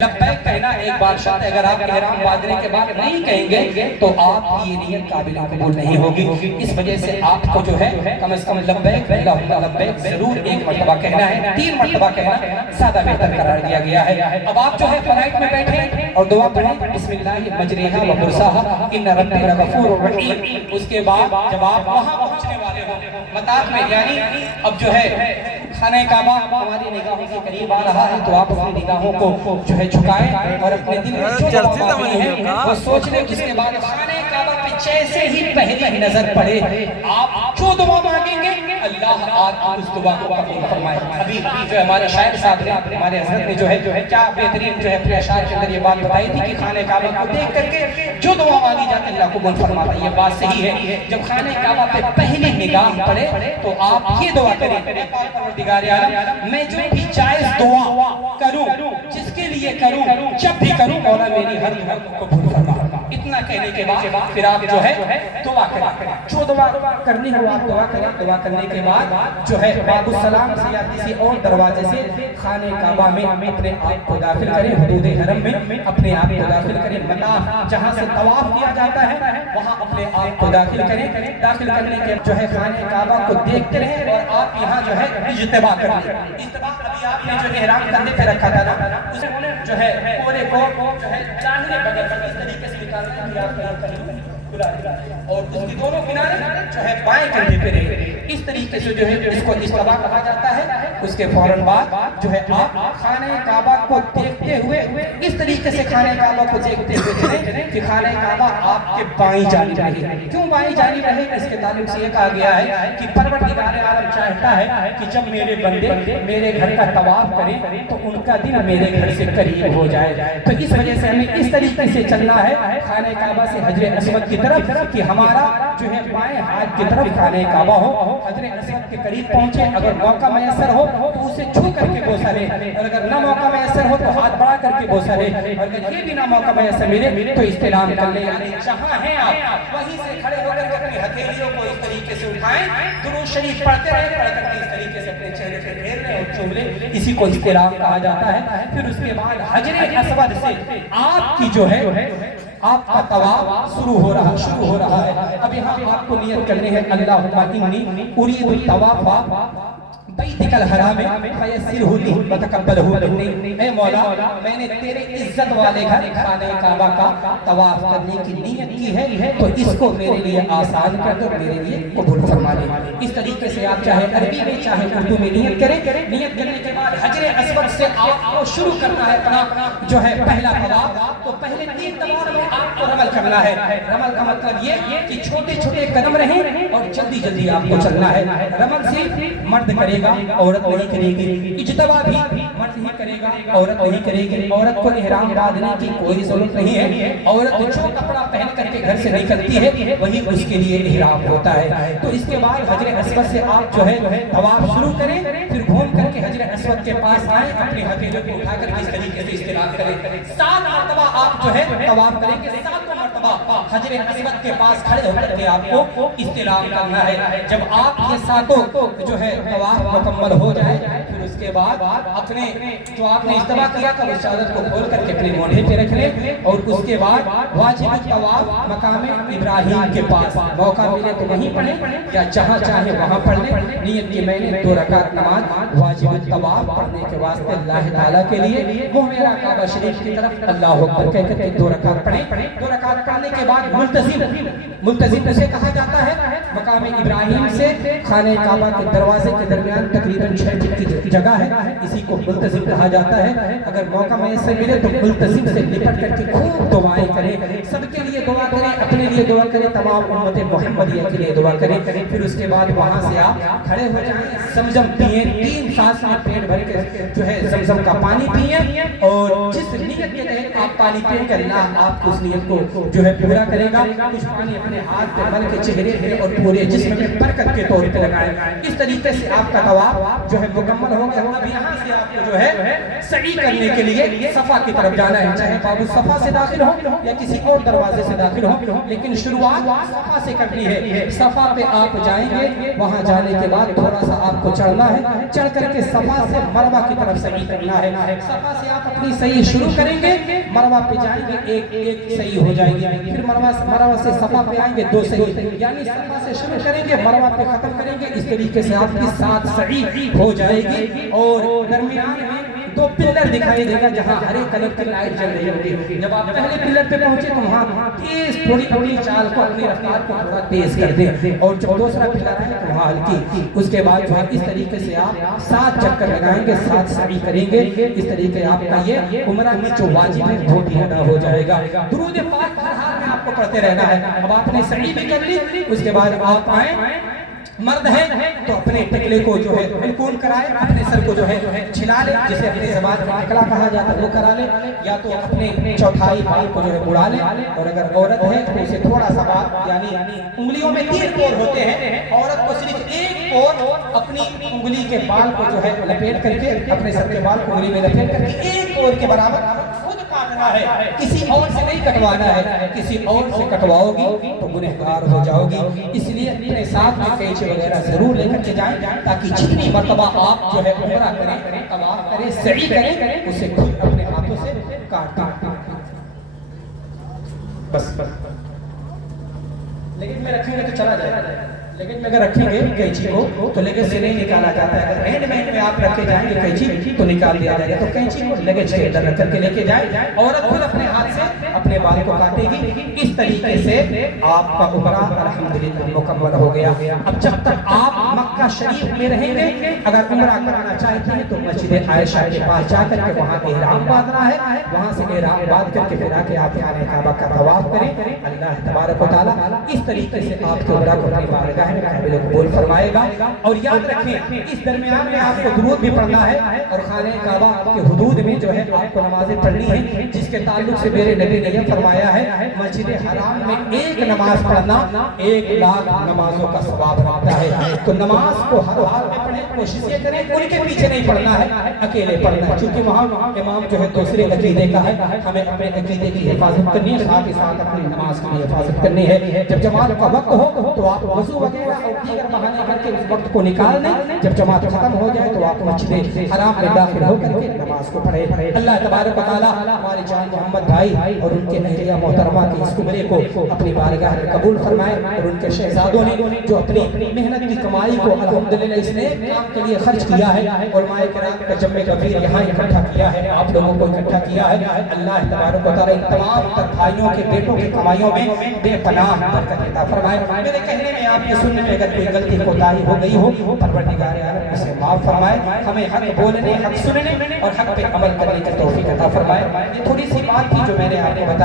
لبیک کہنا ایک بار شرط ہے، اگر آپ احرام باندھنے کے بعد نہیں کہیں گے تو آپ کی یہ نیت قابل قبول نہیں ہوگی۔ اس وجہ سے آپ کو جو ہے کم از کم لبیک اللہم لبیک ضرور ایک مرتبہ کہنا ہے، 3 مرتبہ کہنا زیادہ بہتر قرار دیا گیا ہے۔ اب آپ جو ہے فلائٹ میں بیٹھے اور دعا پڑھیں بسم اللہ مجریہا و مرساہا ان ربی لغفور رحیم۔ اس کے بعد جب آپ وہاں پہنچنے والے ہو مطار میں، یعنی اب جو ہے خانہ کعبہ ہماری نگاہوں کے قریب آ رہا ہے، تو آپ اپنی نگاہوں کو جو ہے جھکائیں اور اپنے دل میں جو دعا مانگنی ہے وہ سوچ لیں۔ اس کے بعد خانہ کعبہ پہ جیسے ہی پہلی نظر پڑے آپ جو دعا مانگیں گے اللہ آپ اس دعا کو قبول فرمائے۔ ابھی جو ہمارے شاعر صاحب نے، ہمارے حضرت نے جو ہے کیا بہترین جو ہے اپنے اشعار کے اندر یہ بات بتائی تھی کہ خانہ کعبہ کو دیکھ کر کے جو دعا مانگی جاتی اللہ قبول فرماتا ہے۔ یہ بات صحیح ہے، جب خانہ کعبہ پہ پہلی نگاہ پڑے تو آپ یہ دعا کریں پروردگار عالم میں جو بھی جائز دعا کروں، جس کے لیے کروں، جب بھی کروں مولا میری ہر دعا کو قبول فرما۔ اتنا کہنے کے بعد پھر آپ جو ہے دعا کریں، جو دعا کرنی ہو آپ دعا کریں۔ دعا کرنے کے بعد جو ہے باب السلام سے یا کسی اور دروازے سے خانہ کعبہ میں اپنے آپ کو داخل کریں، حدود حرم میں اپنے آپ کو داخل کریں، مطاف جہاں سے طواف کیا جاتا ہے وہاں اپنے آپ کو داخل کریں۔ داخل کرنے کے جو ہے خانہ کعبہ کو دیکھتے رہیں اور آپ یہاں جو ہے اجتباع کریں۔ اجتباع ابھی آپ نے جو احرام کندھے پہ رکھا تھا نا، اسے جو ہے پورے کو جو ہے داہنے بغل پر اس طریقے سے نکالنا ہے کہ آپ کا اور اس کی دونوں کنارے جو ہے بائیں کندھے پہ رہے۔ اس طریقے سے جو ہے اس کو اجتباع کہا جاتا ہے۔ اس کے فوراً بعد جو ہے آپ خانہ کعبہ کو دیکھتے ہوئے اس طریقے سے خانہ کعبہ کو دیکھتے ہوئے چلیں کہ خانہ کعبہ آپ کے بائیں جانب رہے۔ کیوں بائیں جانب رہے؟ اس کے تعلق سے یہ کہا گیا ہے کہ پروردگار عالم چاہتا ہے کہ جب میرے بندے میرے گھر کا طواف کریں تو ان کا دل میرے گھر سے قریب ہو جائے۔ تو اس وجہ سے ہمیں اس طریقے سے چلنا ہے خانہ کعبہ سے حجر اسود کی طرف کہ ہمارا جو ہے بائیں ہاتھ کی طرف خانہ کعبہ ہو، حجر اسود کے قریب پہنچے۔ اگر موقع میسر ہو تو اسے چھو کر کے بوسہ لے، اور اگر نہ موقع میسر ہو تو ہاتھ بڑھا کر کے بوسہ لے، اور اگر یہ بھی نہ موقع میسر ملے تو استلام کر لے۔ یعنی جہاں ہیں آپ وہیں سے کھڑے ہو کر کے اپنی ہتھیلیوں کو اس طریقے سے اٹھائیں، درود شریف پڑھتے رہیں، پڑھ کر کے اس طریقے سے اپنے چہرے پہ پھیر لیں اور چوم لیں۔ اسی کو استلام کہا جاتا ہے۔ پھر اس کے بعد حجر اسود سے آپ کی جو ہے آپ کا طواف شروع ہو رہا ہے۔ اب یہاں آپ کو نیت کرنی ہے اللہم انی ارید الطواف بیتک الحرام فیسرہ لی وتقبلہ منی۔ اے مولا میں نے تیرے عزت والے گھر خانہ کعبہ کا طواف کرنے کی نیت کی ہے تو اس کو میرے لیے آسان کر دو، میرے لیے قبول فرما لے۔ اس طریقے سے آپ چاہے عربی میں چاہے اردو میں نیت کریں۔ نیت کرنے کے بعد حجر اسود سے آپ کو شروع کرنا ہے اپنا جو ہے پہلا طواف۔ تو پہلے 3 طواف میں آپ کو رمل کرنا ہے۔ رمل کا مطلب یہ کہ چھوٹے چھوٹے قدم رہیں اور جلدی جلدی آپ کو چلنا ہے۔ رمل صرف مرد کرے گا، عورت نہیں کرے گی۔ اجتباع بھی مرد ہی کرے گا، عورت نہیں کرے گی۔ عورت کو احرام باندھنے کی کوئی ضرورت نہیں ہے۔ عورت جو کپڑا پہن کر کے گھر سے نکلتی ہے وہی اس کے لیے احرام ہوتا ہے۔ تو اس کے بعد حجر اسود سے آپ جو ہے طواف شروع کریں، پھر گھوم کر کے حجر اسود کے پاس آئیں، اپنی ہتھیلیوں کو اٹھا کر اس طریقے سے استلام کریں۔ 7 مرتبہ آپ جو ہے طواف کریں گے، 7 مرتبہ حجر اسود کے پاس کھڑے ہو کر کے آپ کو استلام کرنا ہے۔ جب آپ یہ 7 جو ہے طواف مکمل ہو جائے پھر اس کے بعد اپنے جو آپ نے اجتباع کیا تھا اس چادر کو کھول کر کے اپنے مونڈھے پہ رکھ لیں، اور اس کے بعد واجب الطواف مقام ابراہیم کے پاس موقع ملے تو وہیں پڑھیں یا جہاں چاہے وہاں پڑھ لیں۔ نیت کی میں نے 2 رکعت نماز واجب الطواف پڑھنے کے واسطے اللہ تعالیٰ کے لیے وہ میرا کعبہ شریف کی طرف اللہ اکبر کہہ کر کے 2 رکعت پڑھیں۔ 2 رکعت پڑھنے کے بعد ملتزم اسے کہا جاتا ہے مقام ابراہیم سے خانہ کعبہ کے دروازے کے درمیان تقریباً 6 فٹ کی جگہ ہے، اسی کو ملتزم کہا جاتا ہے۔ اگر موقع میسر ملے تو ملتزم سے لپٹ کر کے خوب دعائیں کریں، سب کے لیے دعا کریں، اپنے لیے دعا کریں، تمام امت محمدیہ کے لیے دعا کریں۔ پھر اس کے بعد وہاں سے آپ کھڑے ہو جائیں، زمزم پئیں، 3 سانس میں پیٹ بھر کے جو ہے زمزم کا پانی پئیں، اور جس نیت نیت کے تحت آپ پانی پی کر اللہ آپ کی اس نیت کو جو ہے پورا کرے گا. کچھ پانی اپنے ہاتھ پہ مل کے چہرے پہ اور پورے جسم میں برکت کے طور پہ لگائیں. اس طریقے سے آپ کا طواف جو ہے مکمل ہو گیا. اب یہاں سے آپ کو جو ہے سعی کرنے کے لیے صفا کی طرف جانا ہے, چاہے باب الصفا سے داخل ہو یا کسی اور دروازے سے داخل ہو, لیکن شروعات صفا سے کرنی ہے. صفا پہ آپ جائیں گے, وہاں جانے کے بعد تھوڑا سا آپ کو چڑھنا ہے, چڑھ کر کے صفا سے مروہ کی طرف سعی کرنا ہے. صفا سے آپ اپنی سعی شروع کریں گے, مروہ پہ جائیں گے, ایک ایک سعی ہو جائے گی. پھر مروہ سے صفا پہ آئیں گے, دو سعی, یعنی صفا سے شروع کریں گے, مروہ پہ ختم کریں گے. اس طریقے سے آپ کی 7 سعی ہو جائے گی. اور درمیان میں 2 پلر دکھائی دے گا جہاں ہرے کلر کی لائٹ جل رہی ہوگی. جب آپ پہلے پلر پہ پہنچے تو وہاں تیز تھوڑی اپنی چال کو, اپنی رفتار کو تھوڑا تیز کر دیں, اور جب دوسرا پلر آئے تو وہاں ہلکی. اس کے بعد اس طریقے سے آپ 7 چکر لگائیں گے, 7 سعی کریں گے. اس طریقے آپ کا یہ عمرہ میں جو واجب ہے وہ بھی ادا ہو جائے گا. درود پاک ہر حال میں آپ کو پڑھتے رہنا ہے. اب آپ نے سعی بھی کر لی, اس کے بعد آپ آئیں, مرد ہے تو اپنے ٹکلے کو جو ہے بالکل کرائے, اپنے سر کو جو ہے چھلا لے, جسے اپنی زبان میں ٹکلا کہا جاتا ہے وہ کرا لے, یا تو اپنے چوتھائی بال کو جو ہے اڑا لے. اور اگر عورت ہے تو اسے تھوڑا سا بال, یعنی انگلیوں میں 3 کور ہوتے ہیں, عورت کو صرف 1 کور اپنی انگلی کے بال کو جو ہے لپیٹ کر کے, اپنے سر کے بال کو انگلی میں لپیٹ کر کے 1 کور کے برابر خود کاٹنا ہے, کسی اور سے نہیں کٹوانا ہے. کسی اور سے کٹواؤ گی تو گنہگار ہو جاؤ گی. اس لیے اپنے ساتھ میں قینچی وغیرہ ضرور لے کر کے جائیں, تاکہ جتنی مرتبہ آپ جو ہے عمرہ کریں, طواف کریں, سعی کریں, اسے خود اپنے ہاتھوں سے کاٹ دیں. بس لیکن میں رکھیں گے تو چلا جائے گا, لیکن اگر رکھیں گے قینچی کو تو لگیج سے نہیں نکالا جاتا ہے. اگر ہینڈ مین میں آپ رکھے جائیں گے قینچی تو نکال دیا جائے گا. تو قینچی کو لگیج کے اندر رکھ کر کے لے کے جائیں, عورت خود اپنے ہاتھ سے اپنے بال کو کاٹے گی. اس طریقے سے آپ کا عمرہ الحمدللہ مکمل ہو گیا. اب جب تک آپ مکہ شریف میں رہیں گے, اگر عمرہ کرنا چاہتے ہیں تو مسجد عائشہ کے پاس جا کر کے وہاں احرام باندھنا ہے, وہاں سے احرام باندھ کر کے پھر آ کے آپ خانہ کعبہ کا طواف کریں. اللہ تبارک و تعالیٰ اس طریقے سے آپ کے عمرہ کو اپنی بارگاہ میں قابل قبول فرمائے گا. اور یاد رکھیں اس درمیان میں آپ کو درود بھی پڑھنا ہے, اور خانہ کعبہ کے حدود میں جو ہے آپ کو نمازیں پڑھنی ہیں, جس کے تعلق سے میرے نبی نے یہ فرمایا ہے, مسجد حرام میں 1 نماز پڑھنا 1,00,000 نمازوں کا ثواب رکھتا ہے. تو نماز کو ہر حال میں پڑھیں, کوشش یہ کریں ان کے پیچھے نہیں پڑھنا ہے, اکیلے پڑھنا ہے, چونکہ وہاں امام جو ہے دوسرے عقیدے کا ہے. ہمیں اپنے عقیدے کی حفاظت کرنی ہے, ساتھ ہی ساتھ اپنی نماز کی حفاظت کرنی ہے. جب جماعت کا وقت ہو تو آپ وضو وغیرہ اور دیگر بہانے کر کے اس وقت کو نکال دیں. جب جماعت ختم ہو جائے تو آپ مسجد حرام میں داخل ہو کر کے نماز کو پڑھیں. اللہ تبارک و تعالیٰ ہمارے جان محمد بھائی اور ان کے اہلیہ محترمہ کی اس عمرے کو اپنی بارگاہ میں قبول فرمائے, اور ان کے شہزادوں نے جو اپنی محنت کی کمائی کو الحمدللہ اس نے کام کے لیے خرچ کیا ہے, علماء کرام کا جمع کبیر یہاں اکٹھا کیا ہے, آپ لوگوں کو اکٹھا کیا ہے. اللہ تبارک و تعالیٰ ان تمام تر بھائیوں کے بیٹوں کی کمائیوں میں بے پناہ برکت عطا فرمائے. میرے کہنے میں آپ کے سننے میں اگر کوئی غلطی کوتاہی ہو گئی ہو, پروردگار عالم اسے معاف فرمائے. ہمیں حق بولنے, حق سننے اور حق پہ عمل کرنے کی توفیق عطا فرمائے. یہ تھوڑی سی بات تھی جو میں نے آپ کو بتایا.